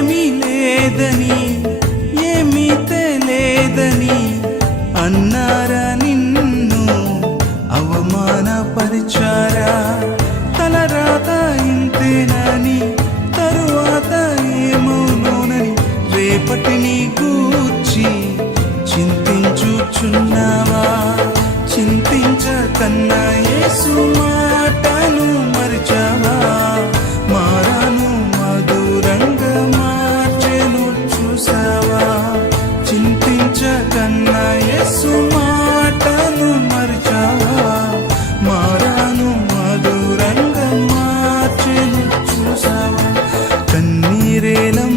ఏమీ లేదని ఏమీ తెలియదని అన్నారా నిన్ను అవమానపరిచారా తలరాత ఇంతేనని తరువాత ఏమవునోనని రేపటిని గూర్చి చింతించుచున్నావా చింతించకన్నా యేసు మాటను మరిచావా మారాను మధురంగా మార్చెను చూసావా చింతించకన్నా యేసు మాటను మరిచావా మారాను మధురంగా మార్చెను చూసావా కన్నీరేలం